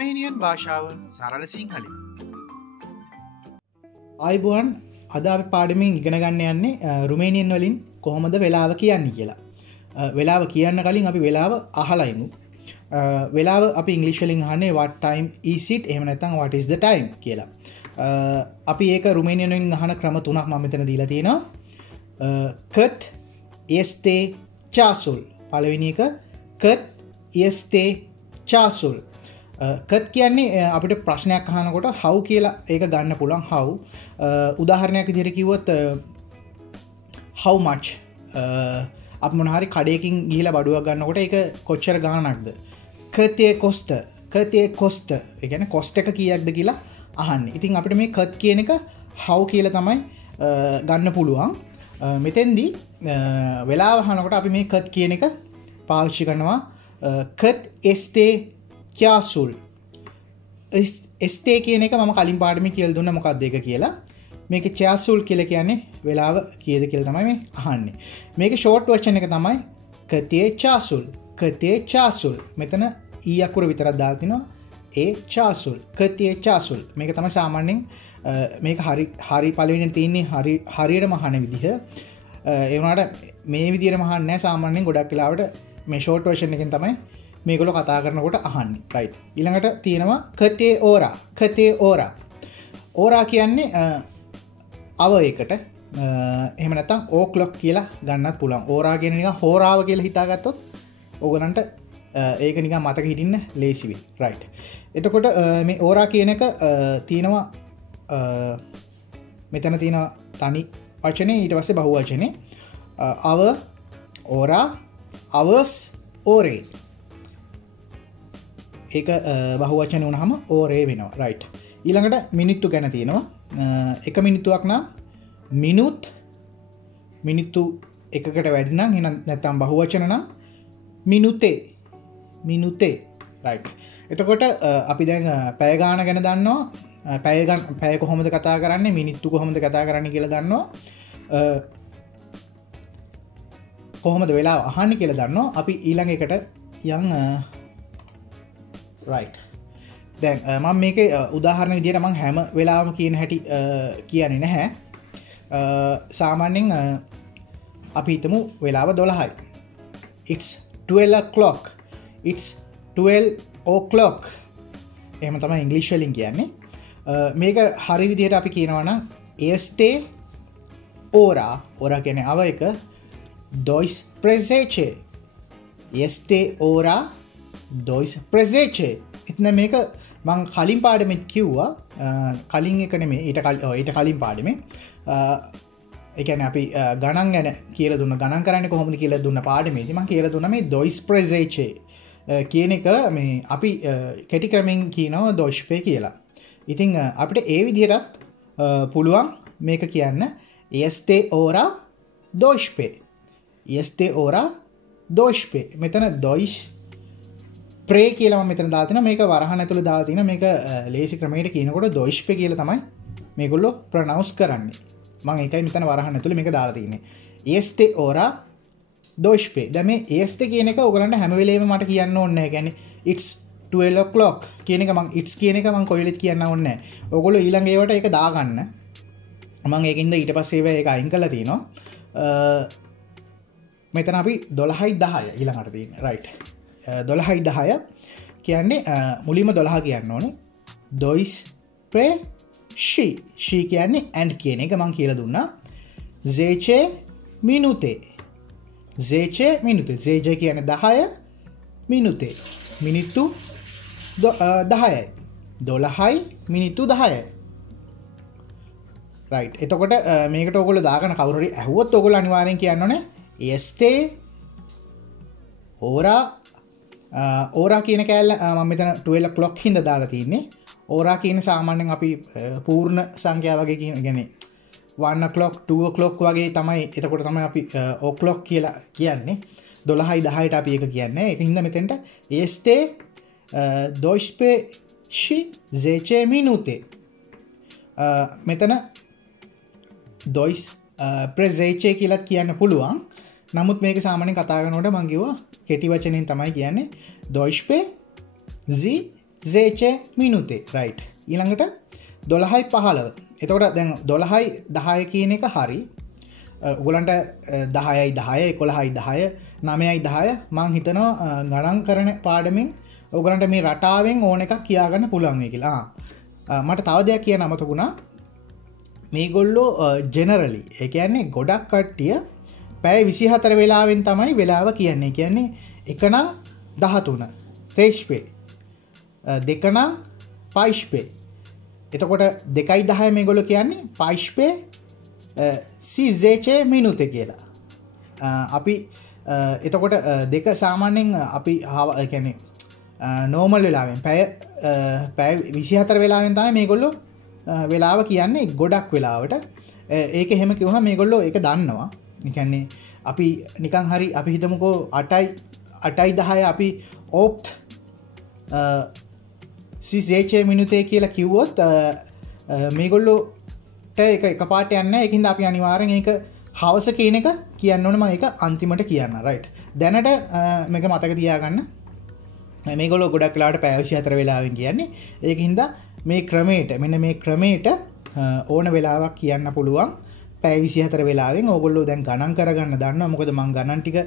රුමේනියන් භාෂාව සරල සිංහලෙන්. ආයුබෝවන් අද අපි පාඩමින් ඉගෙන ගන්න යන්නේ රුමේනියන් වලින් කොහොමද වෙලාව කියන්නේ කියලා. වෙලාව කියන්න කලින් අපි වෙලාව අහලා ඉමු. වෙලාව අපි ඉංග්‍රීසි වලින් අහන්නේ what time is it එහෙම නැත්නම් what is the time කියලා. අපි ඒක රුමේනියන් වලින් අහන ක්‍රම තුනක් මම මෙතන දීලා තියෙනවා. cut este ceasul පළවෙනි එක cut este ceasul. cut කියන්නේ අපිට ප්‍රශ්නයක් අහනකොට how කියලා ඒක ගන්න පුළුවන් how. උදාහරණයක් විදිහට කිව්වොත් how much අප මොන හරි කඩේකින් ගිහිලා බඩුවක් ගන්නකොට ඒක කොච්චර ගාණක්ද? cut costa ඒ කියන්නේ cost එක කීයක්ද කියලා අහන්නේ. ඉතින් අපිට මේ cut කියන එක how කියලා තමයි ගන්න පුළුවන්. මෙතෙන්දී වෙලාව අහනකොට අපි මේ cut කියන එක පාවිච්චි කරනවා cut este ceasul. este කියන එක මම කලින් පාඩමේ කියලා දුන්නා මොකක්ද ඒක කියලා. මේක ceasul කියලා කියන්නේ වෙලාව කීයද කියලා තමයි මේ අහන්නේ. මේක ෂෝට් වර්ෂන් එක තමයි cut ceasul. මෙතන e අකුර විතරක් දාලා තිනවා e ceasul. cut ceasul. මේක තමයි සාමාන්‍යයෙන් මේක හරි පළවෙනියෙන් තියෙන්නේ හරියටම අහන විදිහ. ඒ වුණාට මේ විදිහට අහන්නේ නැහැ සාමාන්‍යයෙන් ගොඩක් වෙලාවට මේ ෂෝට් වර්ෂන් එකෙන් තමයි මේගොල්ලෝ කතා කරනකොට අහන්නේ. රයිට්. ඊළඟට තියෙනවා cut ora. ora කියන්නේ අව එකට එහෙම නැත්නම් o'clock කියලා ගන්නත් පුළුවන්. ora කියන නිකන් හෝරාව කියලා හිතාගත්තොත් ඕගලන්ට ඒක නිකන් මතක හිටින්න ලේසි වෙයි. රයිට්. එතකොට මේ ora කියන එක තියෙනවා මෙතන තියෙනවා තනි වචනේ ඊට පස්සේ බහු වචනේ hour ora hours ore. ඒක බහු වචනේ වුණාම ore වෙනවා. රයිට්. ඊළඟට මිනිත්තු ගැන තියෙනවා. එක මිනිත්තුවක් නම් මිනිත්තු එකකට වැඩි නම් එහෙනම් නැත්නම් බහු වචන නම් මිනුතේ. රයිට්. එතකොට අපි දැන් පැය ගාන ගැන දන්නවා. පැය කොහොමද කතා කරන්නේ, මිනිත්තු කොහොමද කතා කරන්නේ කියලා දන්නවා. කොහොමද වෙලාව අහන්නේ කියලා දන්නවා. අපි ඊළඟ එකට යන් රයිට්. දැන් මම මේකේ උදාහරණ විදිහට මම හැම වෙලාවම කියන හැටි කියන්නේ නැහැ. සාමාන්‍යයෙන් අපි හිතමු වෙලාව 12යි. It's 12 o'clock. It's 12 o'clock. එහෙම තමයි ඉංග්‍රීසි වලින් කියන්නේ. මේක හරි විදිහට අපි කියනවා නම් este ora කියන්නේ අව එක dois prezece. este ora dois prezece. ඉතින් මේක මං කලින් පාඩමෙත් කිව්වා. කලින් එක නෙමෙයි ඊට කලින් පාඩමේ. ඒ කියන්නේ අපි ගණන් ගැන කියලා දුන්න ගණන් කරන්නේ කොහොමද කියලා දුන්න පාඩමේදී මං කියලා දුන්නා මේ dois prezece කියන එක මේ අපි කෙටි ක්‍රමෙන් කියනවා doispe කියලා. ඉතින් අපිට ඒ විදිහටත් පුළුවන් මේක කියන්න este ora doispe. este ora doispe. මෙතන dois pre කියලා මම මෙතන දාලා තිනවා. මේක වරහන් ඇතුළේ දාලා තිනවා. මේක ලේසි ක්‍රමයකට කියනකොට doispe කියලා තමයි මේගොල්ලෝ ප්‍රොනවුන්ස් කරන්නේ. මම ඒකයි මෙතන වරහන් ඇතුළේ මේක දාලා තින්නේ. este ora doispe. දැන් මේ este කියන එක ඔයගලන්ට හැම වෙලේම මට කියන්න ඕනේ නැහැ. කියන්නේ it's 12 o'clock කියන එක it's කියන එක මම කොහෙලෙත් කියන්න ඕනේ නැහැ. ඔයගොල්ලෝ ඊළඟ ඒවට ඒක දාගන්න. මම ඒකින්ද ඊට පස්සේ ඒක අයින් කරලා තිනවා. මෙතන අපි 12:10 ඊළඟට තියෙන්නේ. රයිට්. 12:10 කියන්නේ මුලින්ම 12 කියන්න ඕනේ. dois pre she කියන්නේ and කියන එක මම කියලා දුන්නා. zece minute. zece කියන්නේ 10 minute. මිනිත්තු 10යි. 12යි මිනිත්තු 10යි. රයිට්. එතකොට මේකට ඔයගොල්ලෝ දාගන්න කවුරු හරි ඇහුවොත් ඔයගොල්ලෝ අනිවාර්යෙන් කියන්න ඕනේ este ora කියන කෑල්ල මම මෙතන 12 o'clock හින්දා දාලා තින්නේ. ora කියන සාමාන්‍යයෙන් අපි පූර්ණ සංඛ්‍යා වගේ කියන්නේ 1 o'clock 2 o'clock වගේ තමයි. එතකොට තමයි අපි o'clock කියලා කියන්නේ. 12යි 10ට අපි ඒක කියන්නේ. ඒක හින්දා මෙතෙන්ට este doispe și 10 minute. මෙතන dois prezece කියලා කියන්න පුළුවන්. නමුත් මේක සාමාන්‍යයෙන් කතා කරනකොට මම කිව්වා කෙටි වචනෙන් තමයි කියන්නේ doispe zi 16 මිනිතේ right ඊළඟට 12:15 එතකොට දැන් 12:10 කියන එක හරි ඔයගලන්ට 10යි 10 11යි 10 9යි 10 මං හිතනවා ගණන් කරන පාඩමෙන් ඔයගලන්ට මේ රටාවෙන් ඕන එකක් කියාගන්න පුළුවන් වෙයි කියලා. මට තව දෙයක් කියන්න අමතකුණා. මේගොල්ලෝ ජෙනරලි ඒ කියන්නේ ගොඩක් කට්ටිය පැය 24 වෙලාවෙන් තමයි වෙලාව කියන්නේ. කියන්නේ එක නම් 13 ත්‍රේෂ්පේ දෙක නම් පයිෂ්පේ. එතකොට 2:10 මේගොල්ලෝ කියන්නේ පයිෂ්පේ සිජේචේ මිනුතේ කියලා. අපි එතකොට දෙක සාමාන්‍යයෙන් අපි කියන්නේ නෝමල් වෙලාවෙන් පැය 24 වෙලාවෙන් තමයි මේගොල්ලෝ වෙලාව කියන්නේ ගොඩක් වෙලාවට. ඒක එහෙම කිව්වහම මේගොල්ලෝ ඒක දන්නවා. ඒ කියන්නේ අපි නිකන් හරි අපි හිතමුකෝ 8යි 10 අපි ඕප්ට් සිජේචේ මිනුතේ කියලා කිව්වොත් මේගොල්ලෝට ඒක එකපාරට යන්නේ නැහැ. ඒකින්ද අපි අනිවාර්යෙන් ඒක හවස කියන එක කියන්න ඕනේ. මම ඒක අන්තිමට කියන්න. රයිට්. දැනට මේක මතක තියාගන්න. මේගොල්ලෝ ගොඩක් වෙලාවට පැය 24 වෙලාවෙන් කියන්නේ. ඒකින්ද මේ ක්‍රමයට මෙන්න මේ ක්‍රමයට ඕන වෙලාවක් කියන්න පුළුවන්. පැය 24 වෙලාවෙන් ඕගොල්ලෝ දැන් ගණන් කරගන්න දන්නවා. මොකද මම ගණන් ටික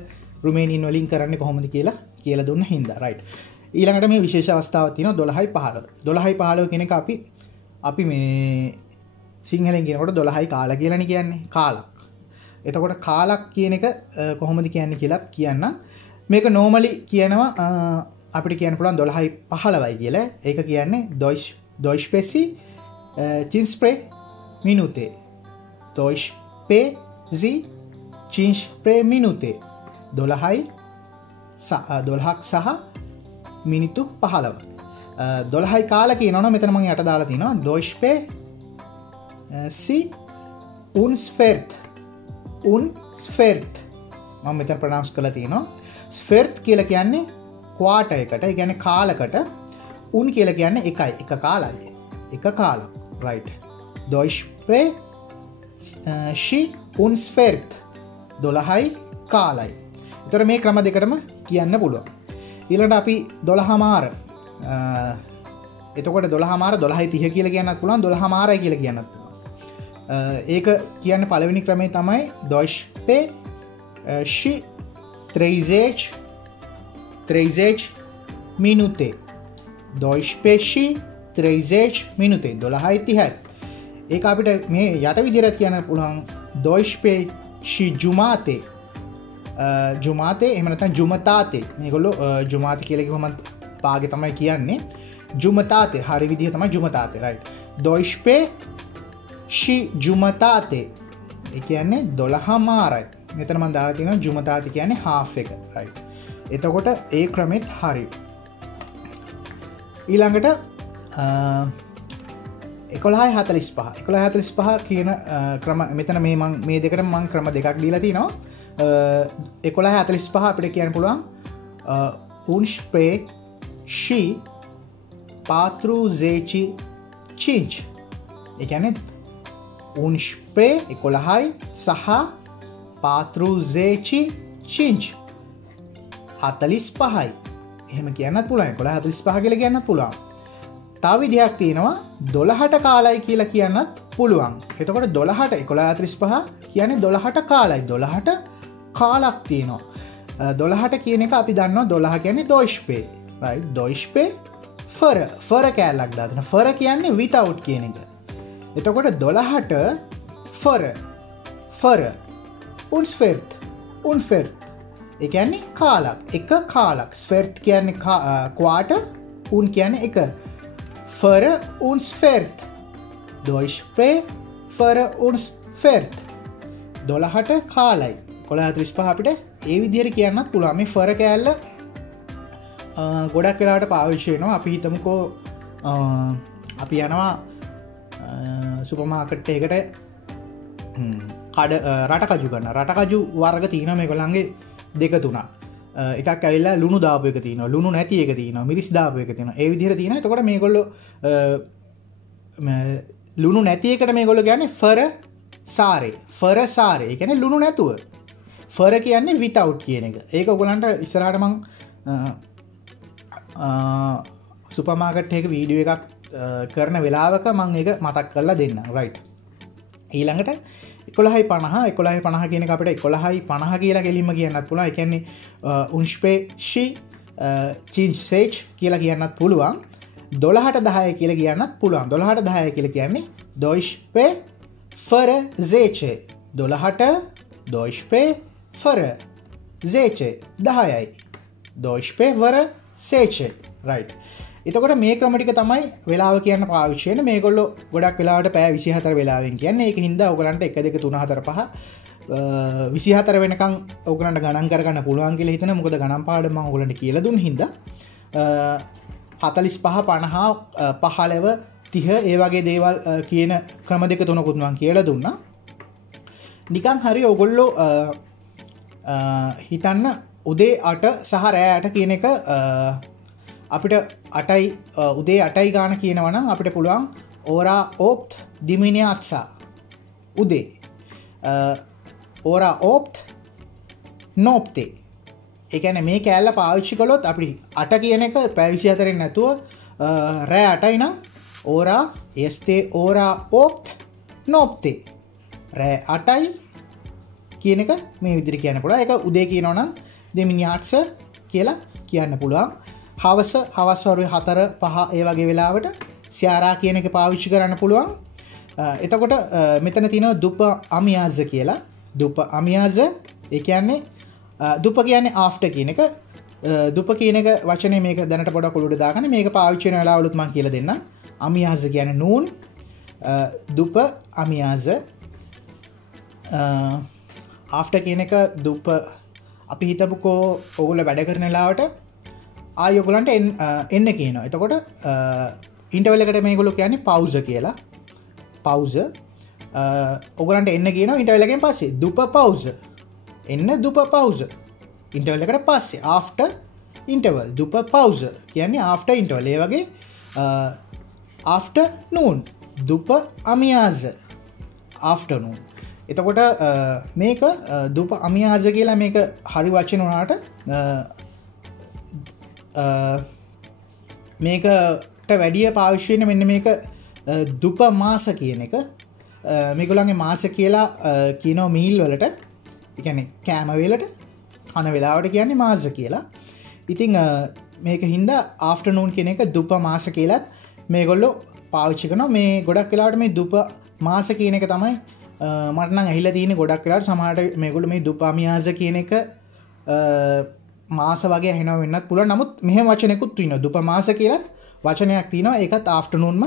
රුමේනියන් වලින් කරන්නේ කොහොමද කියලා දුන්න හින්දා. රයිට්. ඊළඟට මේ විශේෂ අවස්ථාවක් තියෙනවා 12:15. 12:15 කියන එක අපි මේ සිංහලෙන් කියනකොට 12යි කාලා කියලානේ කියන්නේ. කාලක්. එතකොට කාලක් කියන එක කොහොමද කියන්නේ කියලා කියන්න. මේක normally කියනවා අපිට කියන්න පුළුවන් 12:15යි කියලා. ඒක කියන්නේ Deutsch Pessi Cinspre Minute. Deutsch Pessi Cinspre Minute. 12ක් සහ මිනිත්තු 15. 12යි කාලා කියනවනම් මෙතන මම යට දාලා තිනවා Deutsch Pessi Unspert. මම මෙතන ප්‍රොනවුන්ස් කරලා තිනවා. ස්ෆෙර්ට් කියලා කියන්නේ ක්වාටර් එකට. ඒ කියන්නේ කාලකට. උන් කියලා කියන්නේ එකයි. එක කාලයි. එක කාලක්. right. Deutsch Pessi Unspert. 12යි කාලයි. ඒතර මේ ක්‍රම දෙකටම කියන්න පුළුවන්. ඊළඟට අපි 12:00 එතකොට 12:00 12:30 කියලා කියන්නත් පුළුවන් 12:00 කියලා කියන්නත් පුළුවන්. ඒක කියන්නේ පළවෙනි ක්‍රමේ තමයි Deutsch Pessi 13 Minute. Deutsch Pessi 13 Minute. 12:30. ඒක අපිට මේ යට විදිහට කියන්න පුළුවන් Deutsch Pessi Jumate. ජුමාතේ එහෙම නැත්නම් ජුමතාතේ. මේගොල්ලෝ ජුමාතේ කියලා කිව්වම පාගේ තමයි කියන්නේ. ජුමතාතේ හරි විදිහ තමයි ජුමතාතේ. right. Deutsch Pessi Jumate. ඒ කියන්නේ 12:00යි. මෙතන මම දාලා තියෙනවා ජුමතාතේ කියන්නේ half එක. right. එතකොට ඒ ක්‍රමෙත් හරි. ඊළඟට 11:45 කියන ක්‍රම මෙතන මේ දෙකට මම ක්‍රම දෙකක් දීලා තිනවා. 11:45 අපිට කියන්න පුළුවන් Unspre Patruzechi Cinch. ඒ කියන්නේ Unspre 11යි සහ Patruzechi Cinch 45යි. එහෙම කියන්නත් පුළුවන්. 11:45 කියලා කියන්නත් පුළුවන්. තව විදිහක් තියෙනවා 12ට කාලයි කියලා කියන්නත් පුළුවන්. එතකොට 12ට 11:45 කියන්නේ 12ට කාලයි. 12ට කාලක් තියෙනවා. 12ට කියන එක අපි දන්නවා 12 කියන්නේ Deutsch Pessi. right. Deutsch Pessi ෆර කෑල්ලක් දාන. ෆර කියන්නේ without කියන එක. එතකොට 12ට ෆර Unspert. ඒ කියන්නේ කාලක්. එක කාලක්. ස්ෆෙර්ට් කියන්නේ ක්වාටර්. උන් කියන්නේ එක. ෆර Unspert. Deutsch Pessi ෆර Unspert. 12ට කාලයි. 11:35 අපිට ඒ විදිහට කියන්නත් පුළුවන්. මේ ෆර කෑල්ල ගොඩක් වෙලාවට පාවිච්චි වෙනවා. අපි හිතමුකෝ අපි යනවා සුපර් මාකට් එකකට රටකජු ගන්න. රටකජු වර්ග තියෙනවා මේගොල්ලන්ගේ දෙක තුනක්. එකක් ඇවිල්ලා ලුණු දාපු එක තියෙනවා. ලුණු නැති එක තියෙනවා. මිරිස් දාපු එක තියෙනවා. ඒ විදිහට තියෙනවා. එතකොට මේගොල්ලෝ ලුණු නැති එකට මේගොල්ලෝ කියන්නේ ෆර සාරේ. ඒ කියන්නේ ලුණු නැතුව. ෆර කියන්නේ without කියන එක. ඒක ඔයගලන්ට ඉස්සරහට මම සුපර්මාකට් එක වීඩියෝ එකක් කරන වෙලාවක මං එක මතක් කරලා දෙන්න රයිට් ඊළඟට 11:50 කියන අපට 11:50 කියලා කෙලින්ම කියන්නත් පුළුවන් ඒ කියන්නේ උන්ස්පේෂි චින්සේච් කියලා කියන්නත් පුළුවන් 12:10 කියලා කියන්නත් පුළුවන් 12:10 කියලා කියන්නේ Deutsche Verzeche 12ට Deutsche Verzeche 10යි Deutsche Verzeche right එතකොට මේ ක්‍රම ටික තමයි වෙලාව කියන්න පාවිච්චි වෙන්නේ මේගොල්ලෝ ගොඩක් වෙලාවට පැය 24 වෙලාවෙන් කියන්නේ ඒක හින්දා ඔයගලන්ට 1 2 3 4 5 24 වෙනකන් ඔයගලන්ට ගණන් කරගන්න පුළුවන් කියලා හිතන මොකද ගණන් පාඩම මම ඔයගලන්ට කියලා දුන්න හින්දා 45 50 15 30 ඒ වගේ දේවල් කියන ක්‍රම දෙක තුනකුත් මම කියලා දුන්නා නිකන් හරි ඔයගොල්ලෝ හිතන්න උදේ 8 සහ රෑ 8 කියන එක අපිට 8යි උදේ 8යි ගාන කියනවනම් අපිට පුළුවන් ඕරා ඕප්ට් දිමිනියත්සා උදේ ඕරා ඕප්ට් නෝප්තේ ඒ කියන්නේ මේ කෑල්ල පාවිච්චි කළොත් අපිට 8 කියන එක පැය 24 නැතුව රෑ 8යි නම් ඕරා este ඕරා ඕප්ට් නෝප්තේ රෑ 8යි කියන එක මේ විදිහට කියන්න පුළුවන් ඒක උදේ කියනවනම් දෙමිනියත්ස කියලා කියන්න පුළුවන් හවස වරුවේ 4 5 ඒ වගේ වෙලාවට සියාරා කියන එක පාවිච්චි කරන්න පුළුවන්. එතකොට මෙතන තියෙනවා දුප අමියාස කියලා. දුප අමියාස ඒ කියන්නේ දුප කියන්නේ after කියන එක. දුප කියන එක වචනේ මේක දැනට පොඩක් ඔලුවට දාගන්න. මේක පාවිච්චි වෙන වෙලාවලුත් මම කියලා දෙන්නම්. අමියාස කියන්නේ noon. දුප අමියාස after කියන එක දුප අපි හිතමුකෝ ඔයගොල්ලෝ වැඩ කරන වෙලාවට ආයෝගලන්ට එන්න කියනවා එතකොට ඉන්ටර්වල් එකට මේගොල්ලෝ කියන්නේ පවුස් කියලා පවුස් ඔයගලන්ට එන්න කියනවා ඉන්ටර්වල් එකෙන් පස්සේ දුප පවුස් එන්න දුප පවුස් ඉන්ටර්වල් එකට පස්සේ after interval දුප පවුස් කියන්නේ after interval ඒ වගේ afternoon දුප අමියාස afternoon එතකොට මේක දුප අමියාස කියලා මේක හරි වචන වුණාට මේකට වැඩිය පාවිච්චි වෙන්නේ මෙන්න මේක දුප මාස කියන එක මේගොල්ලන්ගේ මාස කියලා කියනවා මීල් වලට ඒ කියන්නේ කෑම වේලට කන වෙලාවට කියන්නේ මාස කියලා. ඉතින් මේක හින්දා ආෆ්ටර්නූන් කියන එක දුප මාස කියලාත් මේගොල්ලෝ පාවිච්චි කරනවා. මේ ගොඩක් වෙලාවට මේ දුප මාස කියන එක තමයි මට නම් ඇහිලා තියෙන්නේ ගොඩක් වෙලාවට සමහරට මේගොල්ලෝ මේ දුපාමියාස කියන එක මාස වගේ ඇහෙනව වෙන්නත් පුළුවන්. නමුත් මෙහෙම වචනයකුත් තියෙනවා. දුප මාස කියලා වචනයක් තියෙනවා. ඒකත් ආෆ්ටර්නූන්ම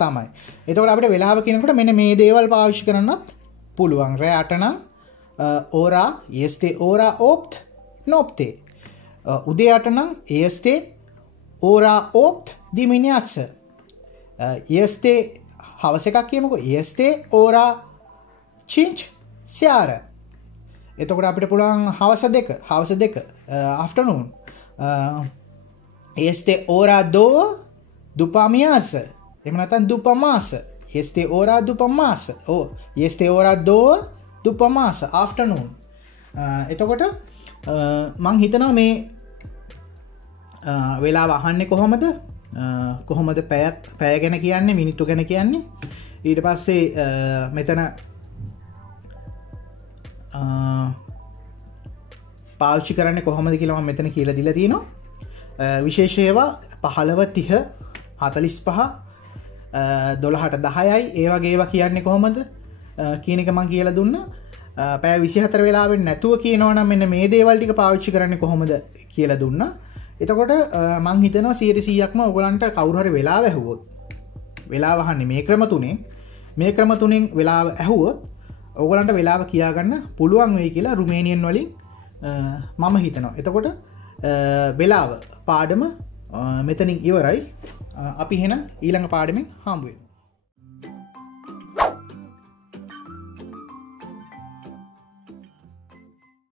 තමයි. එතකොට අපිට වෙලාව කියනකොට මෙන්න මේ දේවල් පාවිච්චි කරන්නත් පුළුවන්. රෑ 8 නම් ඕරා este ora 8 noapte. උදේ 8 නම් este ora 8 dimineață. Este හවස එකක් කියමුකෝ. este ora 5 seară. එතකොට අපිට පුළුවන් හවස දෙක afternoon. Este ora 2 după amiază. එහෙම නැත්නම් după masă. Este ora după masă. Este ora 2 după masă afternoon. එතකොට මං හිතනවා මේ වෙලාව අහන්නේ කොහොමද පැය ගැන කියන්නේ මිනිත්තු ගැන කියන්නේ ඊට පස්සේ මෙතන පාවිච්චි කරන්නේ කොහොමද කියලා මම මෙතන කියලා දීලා තියෙනවා විශේෂ ඒවා 15 30 45 12ට 10යි ඒ වගේ ඒවා කියන්නේ කොහොමද කියන එක මම කියලා දුන්නා පැය 24 වෙලාවෙන් නැතුව කියනවා නම් මෙන්න මේ දේවල් ටික පාවිච්චි කරන්නේ කොහොමද කියලා දුන්නා. එතකොට මං හිතනවා 100%ක්ම ඔයගලන්ට කවුරු හරි වෙලාව ඇහුවොත් වෙලාව අහන්නේ මේ ක්‍රම තුනෙන් වෙලාව ඇහුවොත් ඔයගලන්ට වෙලාව කියා ගන්න පුළුවන් වෙයි කියලා රුමේනියන් වලින් මම හිතනවා. එතකොට වෙලාව පාඩම මෙතනින් ඉවරයි. අපි එහෙනම් ඊළඟ පාඩමෙන් හම්බ වෙමු.